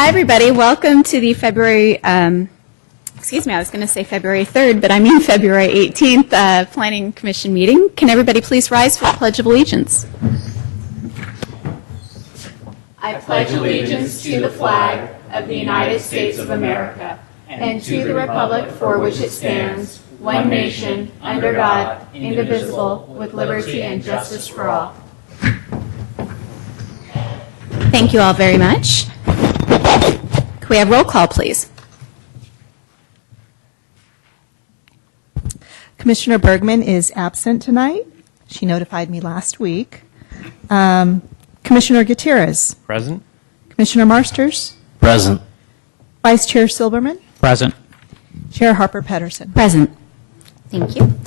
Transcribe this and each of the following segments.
Hi, everybody. Welcome to the February, excuse me, I was going to say February 3rd, but I mean February 18th Planning Commission meeting. Can everybody please rise for the Pledge of Allegiance? I pledge allegiance to the flag of the United States of America and to the republic for which it stands, one nation, under God, indivisible, with liberty and justice for all. Thank you all very much. Can we have roll call, please? Commissioner Bergman is absent tonight. She notified me last week. Commissioner Gutierrez. Present. Commissioner Marsters. Present. Vice Chair Silberman. Present. Chair Harper Pedersen. Present. Thank you.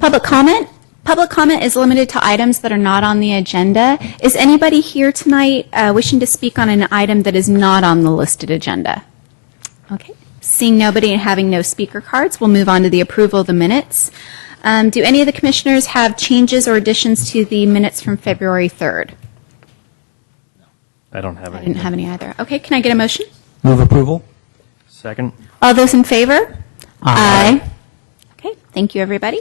Public comment. Public comment is limited to items that are not on the agenda. Is anybody here tonight wishing to speak on an item that is not on the listed agenda? Okay. Seeing nobody and having no speaker cards, we'll move on to the approval of the minutes. Do any of the commissioners have changes or additions to the minutes from February 3rd? I don't have any. I didn't have any either. Okay, can I get a motion? Move approval. Second. All those in favor? Aye. Okay, thank you, everybody.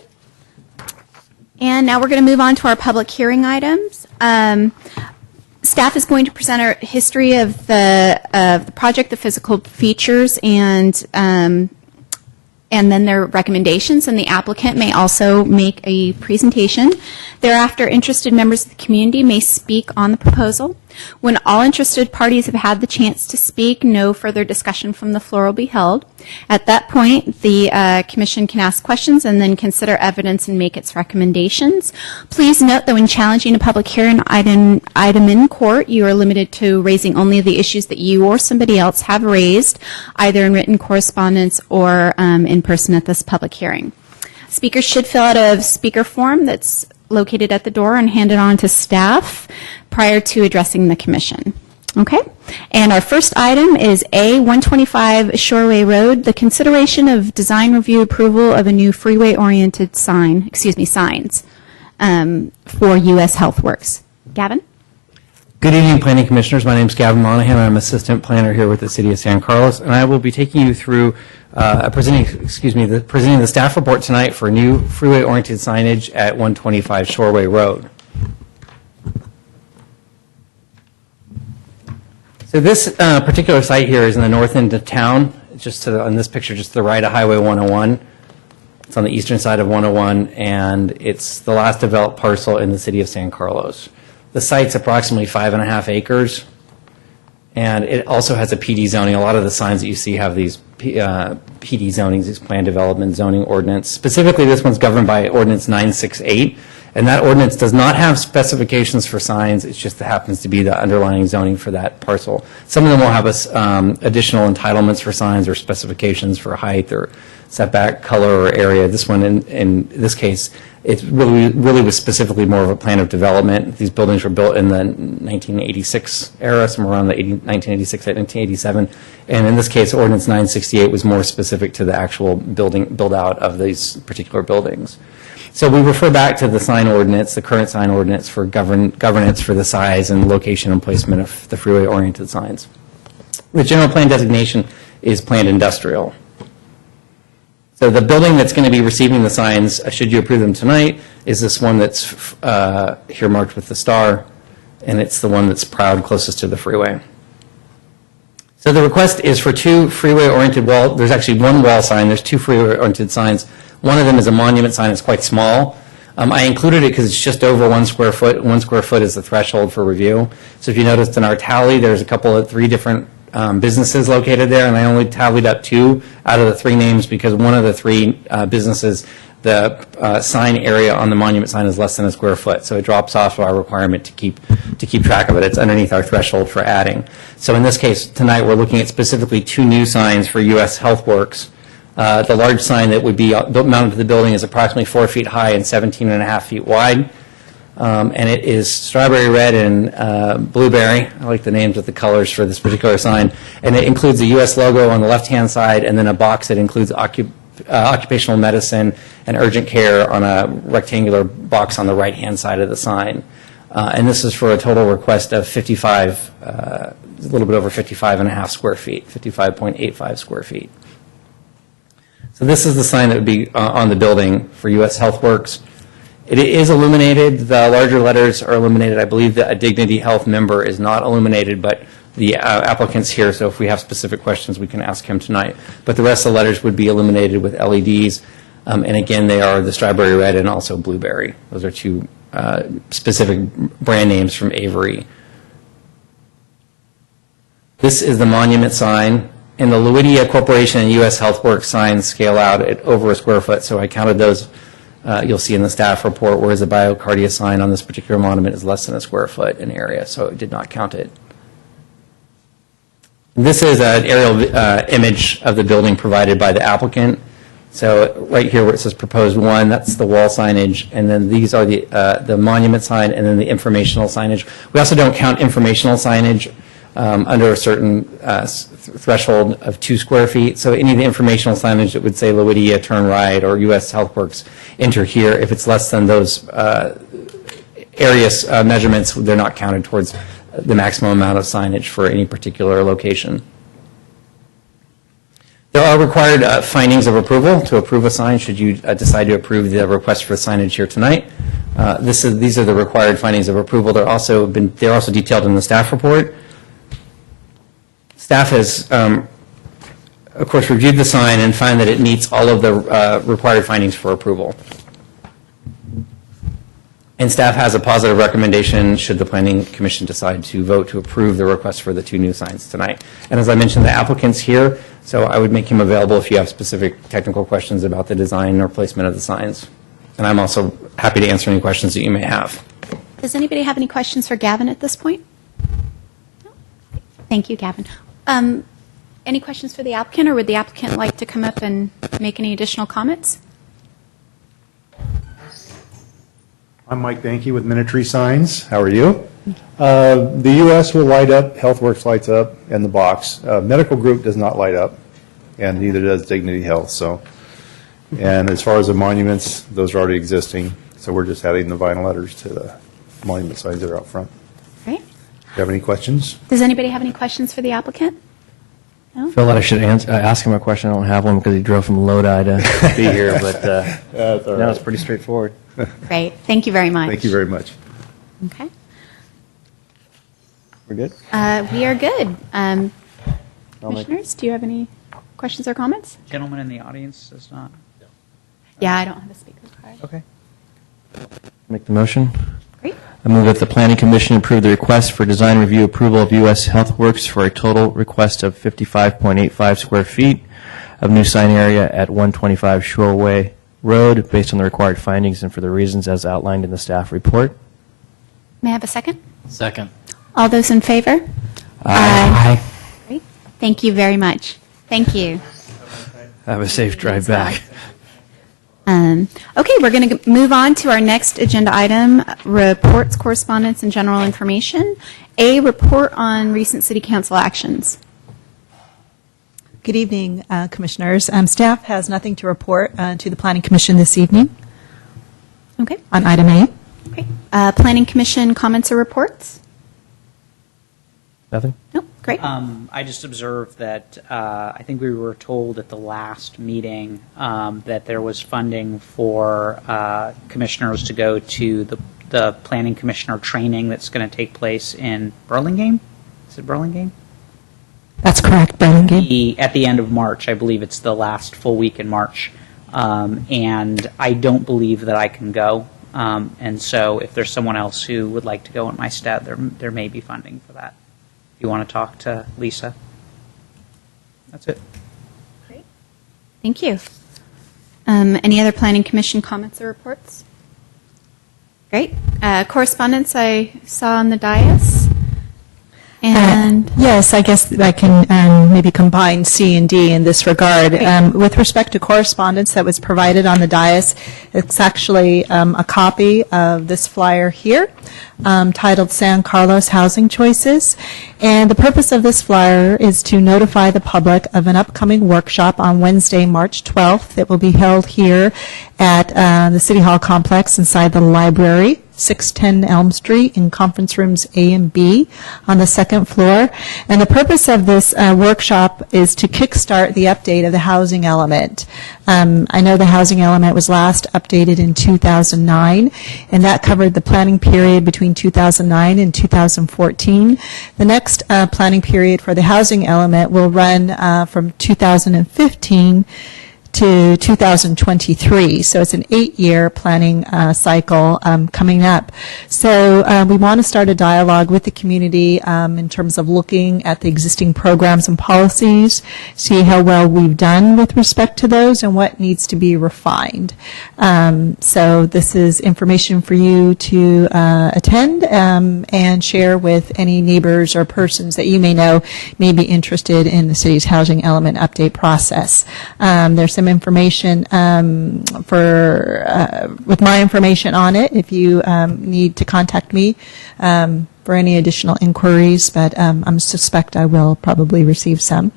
And now we're going to move on to our public hearing items. Staff is going to present our history of the project, the physical features, and then their recommendations, and the applicant may also make a presentation. Thereafter, interested members of the community may speak on the proposal. When all interested parties have had the chance to speak, no further discussion from the floor will be held. At that point, the commission can ask questions and then consider evidence and make its recommendations. Please note that when challenging a public hearing item in court, you are limited to raising only the issues that you or somebody else have raised, either in written correspondence or in person at this public hearing. Speakers should fill out a speaker form that's located at the door and hand it on to staff prior to addressing the commission. Okay? And our first item is A125 Shoreway Road, the consideration of design review approval of a new freeway-oriented signs for U.S. HealthWorks. Gavin? Good evening, Planning Commissioners. My name is Gavin Monahan. I'm Assistant Planner here with the City of San Carlos, and I will be taking you through presenting the staff report tonight for new freeway-oriented signage at 125 Shoreway Road. So this particular site here is in the north end of town, just on this picture, just to the right of Highway 101. It's on the eastern side of 101, and it's the last developed parcel in the City of San Carlos. The site's approximately 5.5 acres, and it also has a PD zoning. A lot of the signs that you see have these PD zonings, these plan development zoning ordinance. Specifically, this one's governed by Ordinance 968, and that ordinance does not have specifications for signs. It just happens to be the underlying zoning for that parcel. Some of them will have additional entitlements for signs or specifications for height or setback, color, or area. This one, in this case, it really was specifically more of a plan of development. These buildings were built in the 1986 era, somewhere around the 1986 to 1987. And in this case, Ordinance 968 was more specific to the actual build out of these particular buildings. So we refer back to the sign ordinance, the current sign ordinance for governance for the size and location and placement of the freeway-oriented signs. The general plan designation is planned industrial. So the building that's going to be receiving the signs, should you approve them tonight, is this one that's here marked with the star, and it's the one that's proud closest to the freeway. So the request is for two freeway-oriented there's actually one wall sign, there's two freeway-oriented signs. One of them is a monument sign, it's quite small. I included it because it's just over 1 square foot. 1 square foot is the threshold for review. So if you noticed in our tally, there's three different businesses located there, and I only tallied up 2 out of the 3 names because one of the 3 businesses, the sign area on the monument sign is less than 1 square foot, so it drops off our requirement to keep track of it. It's underneath our threshold for adding. So in this case tonight, we're looking at specifically 2 new signs for U.S. HealthWorks. The large sign that would be mounted to the building is approximately 4 feet high and 17.5 feet wide. And it is strawberry red and blueberry. I like the names of the colors for this particular sign. And it includes the U.S. logo on the left-hand side and then a box that includes occupational medicine and urgent care on a rectangular box on the right-hand side of the sign. And this is for a total request of 55, a little bit over 55.5 square feet, 55.85 square feet. So this is the sign that would be on the building for U.S. HealthWorks. It is illuminated. The larger letters are illuminated. I believe that a Dignity Health member is not illuminated, but the applicant's here, so if we have specific questions, we can ask him tonight. But the rest of the letters would be illuminated with LEDs. And again, they are the Strawberry Red and also Blueberry. Those are two specific brand names from Avery. This is the monument sign. And the Luidia Corporation and U.S. HealthWorks signs scale out at over a square foot, so I counted those. You'll see in the staff report, whereas the BioCardia sign on this particular monument is less than a square foot in area, so it did not count it. This is an aerial image of the building provided by the applicant. So right here where it says proposed 1, that's the wall signage, and then these are the monument sign and then the informational signage. We also don't count informational signage under a certain threshold of 2 square feet. So any of the informational signage that would say Luidia turn right or U.S. HealthWorks enter here, if it's less than those area measurements, they're not counted towards the maximum amount of signage for any particular location. There are required findings of approval to approve a sign should you decide to approve the request for signage here tonight. These are the required findings of approval. They're also detailed in the staff report. Staff has, of course, reviewed the sign and found that it meets all of the required findings for approval. And staff has a positive recommendation should the Planning Commission decide to vote to approve the request for the 2 new signs tonight. And as I mentioned, the applicant's here, so I would make him available if you have specific technical questions about the design or placement of the signs. And I'm also happy to answer any questions that you may have. Does anybody have any questions for Gavin at this point? No? Thank you, Gavin. Any questions for the applicant, or would the applicant like to come up and make any additional comments? I'm Mike Banky with Minitree Signs. How are you? The U.S. will light up, HealthWorks lights up, and the box. Medical Group does not light up, and neither does Dignity Health. So, and as far as the monuments, those are already existing. So we're just adding the vinyl letters to the monument signs that are out front. Great. Do you have any questions? Does anybody have any questions for the applicant? No? Phil, I should ask him a question. I don't have one because he drove from Lodi to be here, but That's all no, right. it's pretty straightforward. Great. Thank you very much. Thank you very much. Okay. We're good? We are good. I'll make- Commissioners, do you have any questions or comments? Gentleman in the audience does not. Yeah, I don't have a speaker card. Okay. Make the motion. Great. I move that the Planning Commission approve the request for design review approval of U.S. HealthWorks for a total request of 55.85 square feet of new sign area at 125 Shoreway Road based on the required findings and for the reasons as outlined in the staff report. May I have a second? Second. All those in favor? Aye. Great. Thank you very much. Thank you. Have a safe drive back. Okay, we're going to move on to our next agenda item, reports, correspondence, and general information. A, report on recent city council actions. Good evening, Commissioners. Staff has nothing to report to the Planning Commission this evening Okay. on item A. Okay. Planning Commission comments or reports? Nothing? No. Great. I just observed that I think we were told at the last meeting that there was funding for commissioners to go to the planning commissioner training that's going to take place in Burlingame. Is it Burlingame? That's correct, Burlingame. At the end of March. I believe it's the last full week in March. And I don't believe that I can go. And so if there's someone else who would like to go in my stead, there may be funding for that. If you want to talk to Lisa. That's it. Great. Thank you. Any other Planning Commission comments or reports? Great. Correspondence I saw on the dais. And Yes, I guess I can maybe combine C and D in this regard. With respect to correspondence that was provided on the dais, it's actually a copy of this flyer here titled San Carlos Housing Choices. And the purpose of this flyer is to notify the public of an upcoming workshop on Wednesday, March 12th that will be held here at the City Hall complex inside the library, 610 Elm Street in conference rooms A and B on the second floor. And the purpose of this workshop is to kickstart the update of the housing element. I know the housing element was last updated in 2009, and that covered the planning period between 2009 and 2014. The next planning period for the housing element will run from 2015 to 2023. So it's an 8-year planning cycle coming up. So we want to start a dialogue with the community in terms of looking at the existing programs and policies, see how well we've done with respect to those and what needs to be refined. So this is information for you to attend and share with any neighbors or persons that you may know may be interested in the city's housing element update process. There's some information with my information on it if you need to contact me for any additional inquiries, but I suspect I will probably receive some.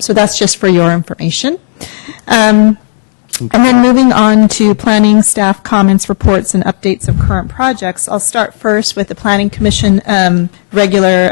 So that's just for your information. And then moving on to planning staff comments, reports, and updates of current projects. I'll start first with the Planning Commission regular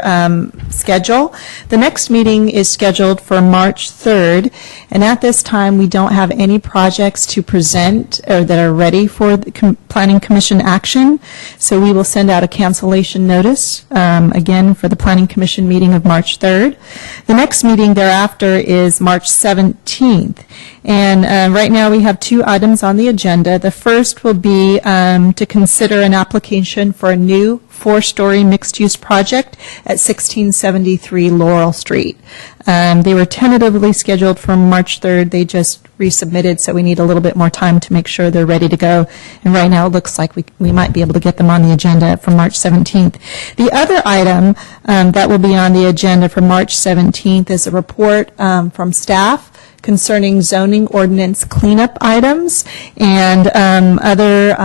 schedule. The next meeting is scheduled for March 3rd, and at this time we don't have any projects to present or that are ready for the Planning Commission action. So we will send out a cancellation notice again for the Planning Commission meeting of March 3rd. The next meeting thereafter is March 17th. And right now we have 2 items on the agenda. The first will be to consider an application for a new 4-story mixed-use project at 1673 Laurel Street. They were tentatively scheduled for March 3rd. They just resubmitted, so we need a little bit more time to make sure they're ready to go. And right now it looks like we might be able to get them on the agenda for March 17th. The other item that will be on the agenda for March 17th is a report from staff concerning zoning ordinance cleanup items and other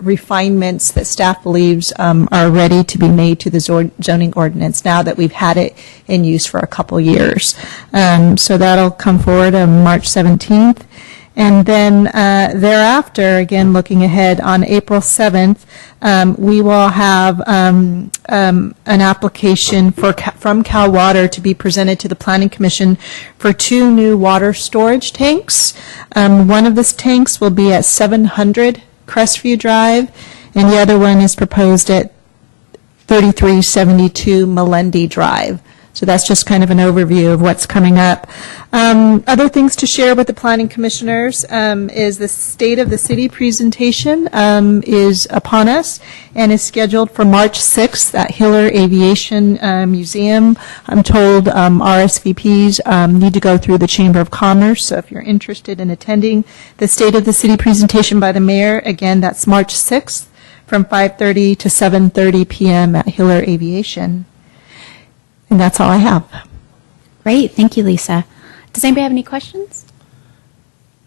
refinements that staff believes are ready to be made to the zoning ordinance now that we've had it in use for a couple years. So that'll come forward on March 17th. And then thereafter, again, looking ahead, on April 7th, we will have an application from Cal Water to be presented to the Planning Commission for 2 new water storage tanks. One of those tanks will be at 700 Crestview Drive, and the other one is proposed at 3372 Melendi Drive. So that's just kind of an overview of what's coming up. Other things to share with the planning commissioners is the State of the City presentation is upon us and is scheduled for March 6th at Hiller Aviation Museum. I'm told RSVPs need to go through the Chamber of Commerce, so if you're interested in attending the State of the City presentation by the mayor, again, that's March 6th from 5:30 to 7:30 p.m. at Hiller Aviation. And that's all I have. Great. Thank you, Lisa. Does anybody have any questions?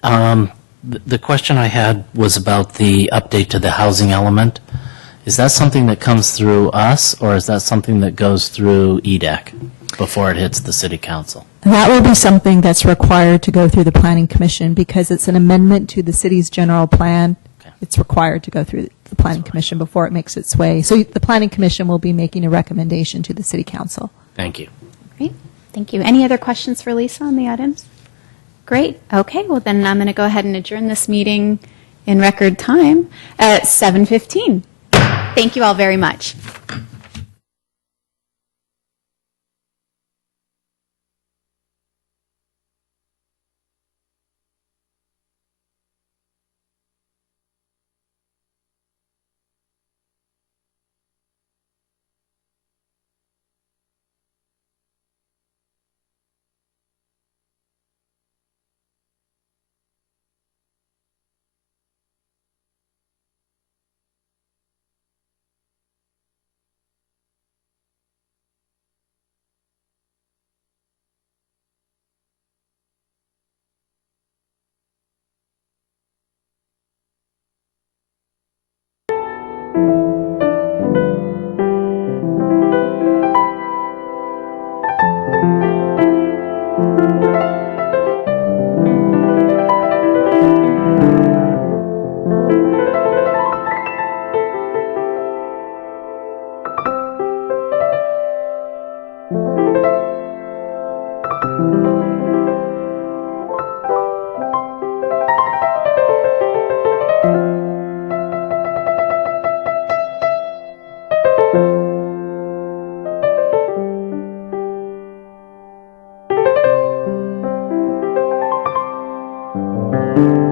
The question I had was about the update to the housing element. Is that something that comes through us, or is that something that goes through EDEC before it hits the city council? That will be something that's required to go through the Planning Commission because it's an amendment to the city's general plan. Okay. It's required to go through the Planning Commission before it makes its way. So the Planning Commission will be making a recommendation to the City Council. Thank you. Great. Thank you. Any other questions for Lisa on the items? Great. Okay. Well, then I'm going to go ahead and adjourn this meeting in record time at 7:15. Thank you all very much. you.